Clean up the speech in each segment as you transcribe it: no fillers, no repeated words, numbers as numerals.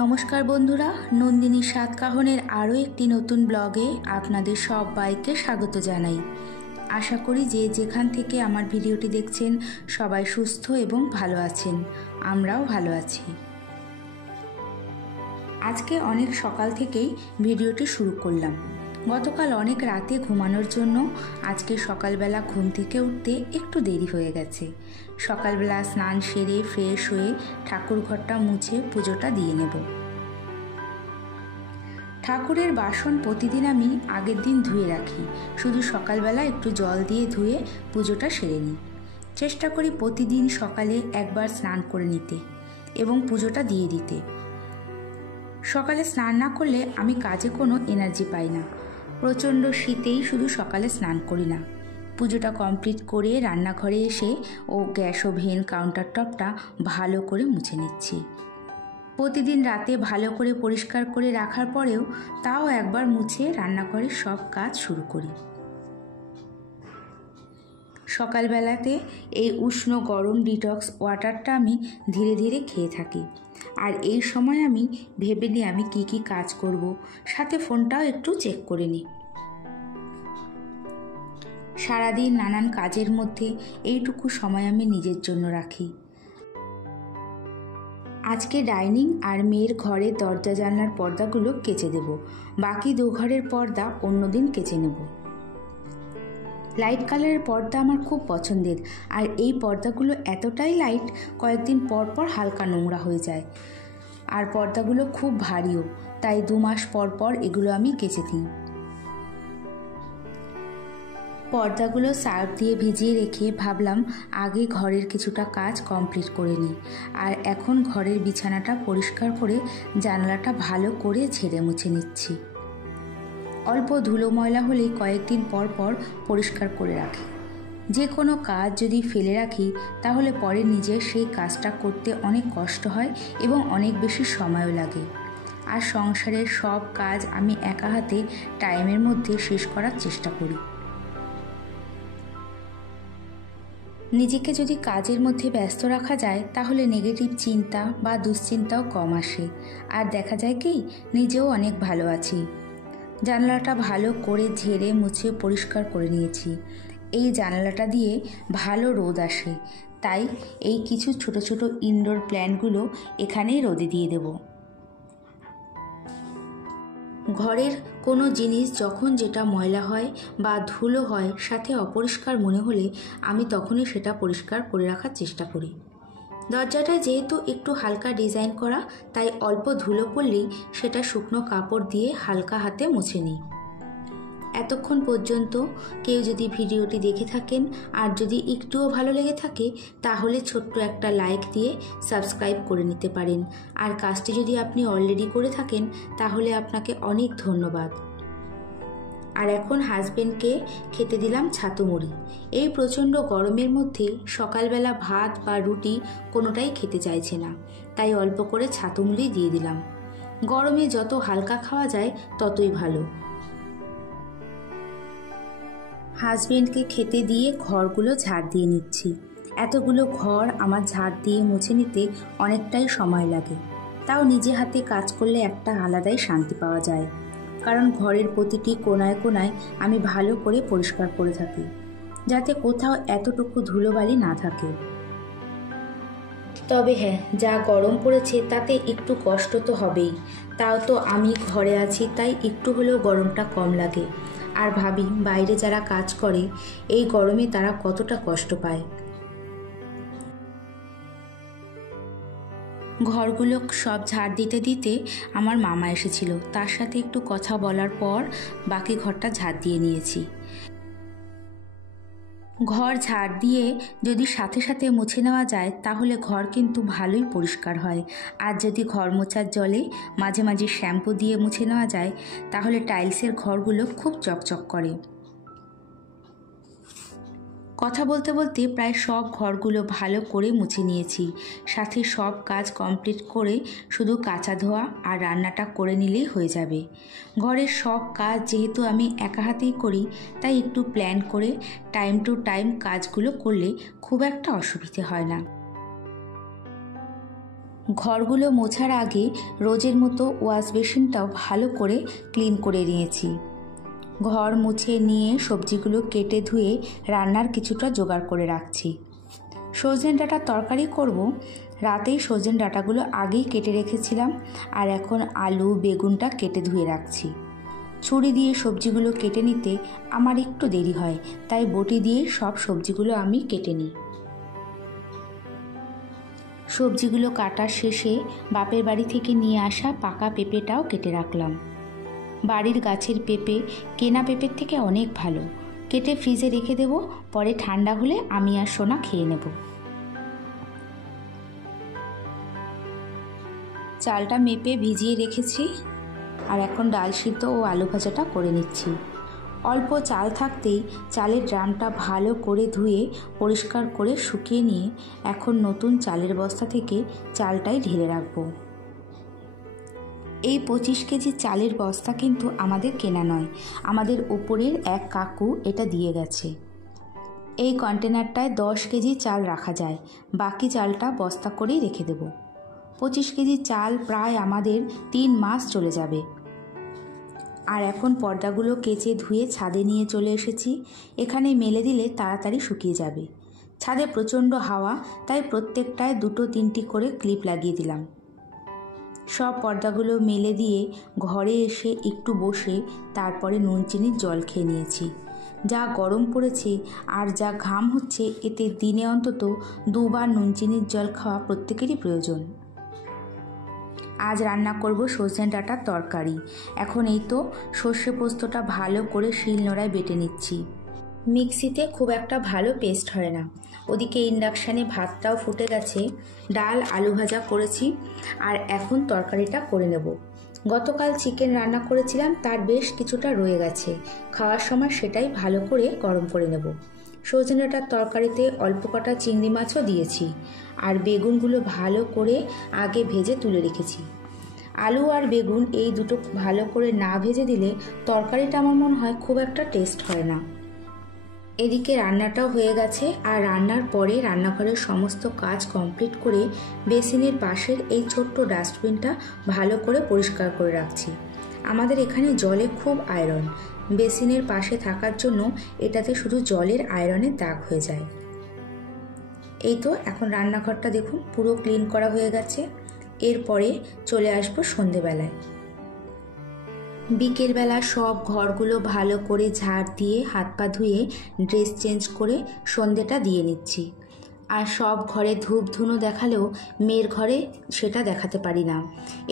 নমস্কার বন্ধুরা, নন্দিনীর সাতকাহনের আরও একটি নতুন ব্লগে আপনাদের সবাইকে স্বাগত জানাই। আশা করি যে যেখান থেকে আমার ভিডিওটি দেখছেন সবাই সুস্থ এবং ভালো আছেন। আমরাও ভালো আছি। আজকে অনেক সকাল থেকেই ভিডিওটি শুরু করলাম। গতকাল অনেক রাতে ঘুমানোর জন্য আজকে সকালবেলা ঘুম থেকে উঠতে একটু দেরি হয়ে গেছে। সকালবেলা স্নান সেরে ফ্রেশ হয়ে ঠাকুর ঘরটা মুছে পুজোটা দিয়ে নেব। ঠাকুরের বাসন প্রতিদিন আমি আগের দিন ধুয়ে রাখি, শুধু সকালবেলা একটু জল দিয়ে ধুয়ে পুজোটা সেরে নিই। চেষ্টা করি প্রতিদিন সকালে একবার স্নান করে নিতে এবং পুজোটা দিয়ে দিতে। সকালে স্নান না করলে আমি কাজে কোনো এনার্জি পাই না। প্রচণ্ড শীতেই শুধু সকালে স্নান করি না, পুজোটা কমপ্লিট করে রান্নাঘরে এসে গ্যাস ওভেন কাউন্টার টপটা ভালো করে মুছে নিচ্ছি। প্রতিদিন রাতে ভালো করে পরিষ্কার করে রাখার পরেও তাও একবার মুছে রান্নাঘরের সব কাজ শুরু করি। সকালবেলাতে এই উষ্ণ গরম ডিটক্স ওয়াটারটা আমি ধীরে ধীরে খেয়ে থাকি। আর এই সময় আমি ভেবে নিই আমি কি কাজ করব, সাথে ফোনটাও একটু চেক করে নিই। সারাদিন নানান কাজের মধ্যে এইটুকু সময় আমি নিজের জন্য রাখি। আজকে ডাইনিং আর মেয়ের ঘরের দরজা জানলার পর্দাগুলো কেচে দেব, বাকি দু ঘরের পর্দা অন্যদিন কেচে নেব। লাইট কালারের পর্দা আমার খুব পছন্দের, আর এই পর্দাগুলো এতটাই লাইট কয়েকদিন পর পর হালকা নোংরা হয়ে যায়। আর পর্দাগুলো খুব ভারীও, তাই 2 মাস পর পর এগুলো আমি কেচে দিই। পর্দাগুলো সার্ফ দিয়ে ভিজিয়ে রেখে ভাবলাম আগে ঘরের কিছুটা কাজ কমপ্লিট করে নিই। আর এখন ঘরের বিছানাটা পরিষ্কার করে জানলাটা ভালো করে ঝেড়ে মুছে নিচ্ছি। অল্প ধুলো ময়লা হলেই কয়েকদিন পর পর পরিষ্কার করে রাখি। যে কোনো কাজ যদি ফেলে রাখি তাহলে পরে নিজে সেই কাজটা করতে অনেক কষ্ট হয় এবং অনেক বেশি সময়ও লাগে। আর সংসারের সব কাজ আমি একা হাতে টাইমের মধ্যে শেষ করার চেষ্টা করি। নিজেকে যদি কাজের মধ্যে ব্যস্ত রাখা যায় তাহলে নেগেটিভ চিন্তা বা দুশ্চিন্তাও কম আসে, আর দেখা যায় কি নিজেও অনেক ভালো আছি। জানলাটা ভালো করে ঝেড়ে মুছে পরিষ্কার করে নিয়েছি। এই জানলাটা দিয়ে ভালো রোদ আসে, তাই এই কিছু ছোট ছোট ইনডোর প্ল্যান্টগুলো এখানেই রোদে দিয়ে দেব। ঘরের কোনো জিনিস যখন যেটা ময়লা হয় বা ধুলো হয় সাথে অপরিষ্কার মনে হলে আমি তখনই সেটা পরিষ্কার করে রাখার চেষ্টা করি। দরজাটা যেহেতু একটু হালকা ডিজাইন করা, তাই অল্প ধুলো পড়লেই সেটা শুকনো কাপড় দিয়ে হালকা হাতে মুছে নিই। এতক্ষণ পর্যন্ত কেউ যদি ভিডিওটি দেখে থাকেন আর যদি একটুও ভালো লেগে থাকে তাহলে ছোট্ট একটা লাইক দিয়ে সাবস্ক্রাইব করে নিতে পারেন। আর কাজটি যদি আপনি অলরেডি করে থাকেন তাহলে আপনাকে অনেক ধন্যবাদ। আর এখন হাজবেন্ডকে খেতে দিলাম ছাতু মুড়ি। এই প্রচণ্ড গরমের মধ্যে সকালবেলা ভাত বা রুটি কোনোটাই খেতে চাইছে না, তাই অল্প করে ছাতু মুড়ি দিয়ে দিলাম। গরমে যত হালকা খাওয়া যায় ততই ভালো। হাজবেন্ডকে খেতে দিয়ে ঘরগুলো ঝাড় দিয়ে নিচ্ছি। এতগুলো ঘর আমার ঝাড় দিয়ে মুছে নিতে অনেকটাই সময় লাগে, তাও নিজে হাতে কাজ করলে একটা আলাদাই শান্তি পাওয়া যায়। কারণ ঘরের প্রতিটি কোণায় কোণায় আমি ভালো করে পরিষ্কার করে থাকি, যাতে কোথাও এতটুকু ধুলোবালি না থাকে। তবে হ্যাঁ, যা গরম পড়েছে তাতে একটু কষ্ট তো হবেই। তাও তো আমি ঘরে আছি, তাই একটু হলেও গরমটা কম লাগে। আর ভাবি বাইরে যারা কাজ করে এই গরমে তারা কতটা কষ্ট পায়। ঘরগুলো সব ঝাড় দিতে দিতে আমার মামা এসেছিল, তার সাথে একটু কথা বলার পর বাকি ঘরটা ঝাড় দিয়ে নিয়েছি। ঘর ঝাড় দিয়ে যদি সাথে সাথে মুছে নেওয়া যায় তাহলে ঘর কিন্তু ভালোই পরিষ্কার হয়। আর যদি ঘর মোছার জলে মাঝে মাঝে শ্যাম্পু দিয়ে মুছে নেওয়া যায় তাহলে টাইলসের ঘরগুলো খুব চকচক করে। কথা বলতে বলতে প্রায় সব ঘরগুলো ভালো করে মুছে নিয়েছি। সাথে সব কাজ কমপ্লিট করে শুধু কাচা ধোয়া আর রান্নাটা করে নিলেই হয়ে যাবে। ঘরের সব কাজ যেহেতু আমি একা হাতেই করি, তাই একটু প্ল্যান করে টাইম টু টাইম কাজগুলো করলে খুব একটা অসুবিধে হয় না। ঘরগুলো মোছার আগে রোজের মতো ওয়াশ বেসিনটাও ভালো করে ক্লিন করে নিয়েছি। ঘর মুছে নিয়ে সবজিগুলো কেটে ধুয়ে রান্নার কিছুটা জোগাড় করে রাখছি। সজনে ডাঁটার তরকারি করব। রাতেই সজনে ডাঁটাগুলো আগেই কেটে রেখেছিলাম, আর এখন আলু বেগুনটা কেটে ধুয়ে রাখছি। ছুরি দিয়ে সবজিগুলো কেটে নিতে আমার একটু দেরি হয়, তাই বটি দিয়ে সব সবজিগুলো আমি কেটে নিই। সবজিগুলো কাটার শেষে বাপের বাড়ি থেকে নিয়ে আসা পাকা পেঁপেটাও কেটে রাখলাম। বাড়ির গাছের পেঁপে কেনা পেঁপের থেকে অনেক ভালো। কেটে ফ্রিজে রেখে দেব, পরে ঠান্ডা হলে আমি আর সোনা খেয়ে নেব। চালটা মেপে ভিজিয়ে রেখেছি, আর এখন ডাল সিদ্ধ ও আলু ভাজাটা করে নিচ্ছি। অল্প চাল থাকতেই চালের ড্রামটা ভালো করে ধুয়ে পরিষ্কার করে শুকিয়ে নিয়ে এখন নতুন চালের বস্তা থেকে চালটাই ঢেলে রাখবো। এই 25 কেজি চালের বস্তা কিন্তু আমাদের কেনা নয়, আমাদের উপরের এক কাকু এটা দিয়ে গেছে। এই কন্টেনারটায় 10 কেজি চাল রাখা যায়, বাকি চালটা বস্তা করেই রেখে দেব। 25 কেজি চাল প্রায় আমাদের 3 মাস চলে যাবে। আর এখন পর্দাগুলো কেচে ধুয়ে ছাদে নিয়ে চলে এসেছি। এখানে মেলে দিলে তাড়াতাড়ি শুকিয়ে যাবে। ছাদে প্রচণ্ড হাওয়া, তাই প্রত্যেকটায় 2-3টি করে ক্লিপ লাগিয়ে দিলাম। সব পর্দাগুলো মেলে দিয়ে ঘরে এসে একটু বসে তারপরে নুন চিনির জল খেয়ে নিয়েছি। যা গরম পড়েছে আর যা ঘাম হচ্ছে, এতে দিনে অন্তত 2 বার নুন চিনির জল খাওয়া প্রত্যেকেরই প্রয়োজন। আজ রান্না করব সজনে ডাঁটার তরকারি। এখন এই তো সর্ষে পোস্তটা ভালো করে শিলনোড়ায় বেটে নিচ্ছি। মিক্সিতে খুব একটা ভালো পেস্ট হয় না। ওদিকে ইন্ডাকশানে ভাতটাও ফুটে গেছে, ডাল আলু ভাজা করেছি, আর এখন তরকারিটা করে নেব। গতকাল চিকেন রান্না করেছিলাম, তার বেশ কিছুটা রয়ে গেছে। খাওয়ার সময় সেটাই ভালো করে গরম করে নেব। সজনে ডাঁটার তরকারিতে অল্প কটা চিংড়ি মাছও দিয়েছি, আর বেগুনগুলো ভালো করে আগে ভেজে তুলে রেখেছি। আলু আর বেগুন এই দুটো ভালো করে না ভেজে দিলে তরকারিটা আমার মনে হয় খুব একটা টেস্ট হয় না। এদিকে রান্নাটাও হয়ে গেছে, আর রান্নার পরে রান্নাঘরের সমস্ত কাজ কমপ্লিট করে বেসিনের পাশের এই ছোট্ট ডাস্টবিনটা ভালো করে পরিষ্কার করে রাখছি। আমাদের এখানে জলে খুব আয়রন, বেসিনের পাশে থাকার জন্য এটাতে শুধু জলের আয়রনের দাগ হয়ে যায়। এই তো এখন রান্নাঘরটা দেখুন পুরো ক্লিন করা হয়ে গেছে। এরপরে চলে আসবো সন্ধেবেলায়। বিকেলবেলা সব ঘরগুলো ভালো করে ঝাড় দিয়ে হাত পা ধুয়ে ড্রেস চেঞ্জ করে সন্ধেটা দিয়ে নিচ্ছি। আর সব ঘরে ধূপ ধুনো দেখালেও মেয়ের ঘরে সেটা দেখাতে পারি না।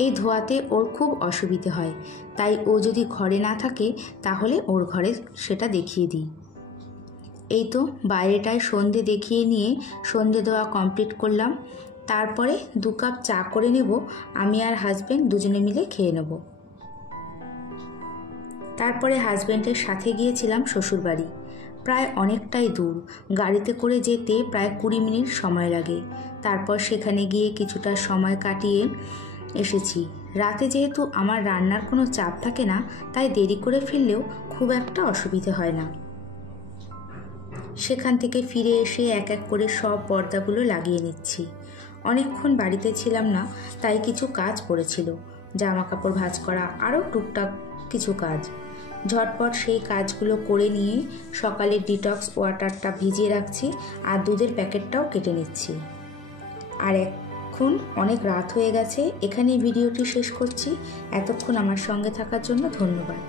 এই ধোয়াতে ওর খুব অসুবিধে হয়, তাই ও যদি ঘরে না থাকে তাহলে ওর ঘরে সেটা দেখিয়ে দিই। এই তো বাইরেটায় সন্ধে দেখিয়ে নিয়ে সন্ধে দেওয়া কমপ্লিট করলাম। তারপরে 2 কাপ চা করে নেব, আমি আর হাজব্যান্ড দুজনে মিলে খেয়ে নেব। তারপরে হাজব্যান্ডের সাথে গিয়েছিলাম শ্বশুরবাড়ি। প্রায় অনেকটাই দূর, গাড়িতে করে যেতে প্রায় 20 মিনিট সময় লাগে। তারপর সেখানে গিয়ে কিছুটা সময় কাটিয়ে এসেছি। রাতে যেহেতু আমার রান্নার কোনো চাপ থাকে না, তাই দেরি করে ফিরলেও খুব একটা অসুবিধে হয় না। সেখান থেকে ফিরে এসে এক এক করে সব পর্দাগুলো লাগিয়ে নিচ্ছি। অনেকক্ষণ বাড়িতে ছিলাম না, তাই কিছু কাজ পড়েছিল, জামা কাপড় ভাঁজ করা, আরও টুকটাক কিছু কাজ। ঝটপট সেই কাজগুলো করে নিয়ে সকালে ডিটক্স ওয়াটারটা ভিজিয়ে রাখছি, আর দুধের প্যাকেটটাও কেটে নিচ্ছি। আর এখন অনেক রাত হয়ে গেছে, এখানেই ভিডিওটি শেষ করছি। এতক্ষণ আমার সঙ্গে থাকার জন্য ধন্যবাদ।